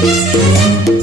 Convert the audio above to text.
Música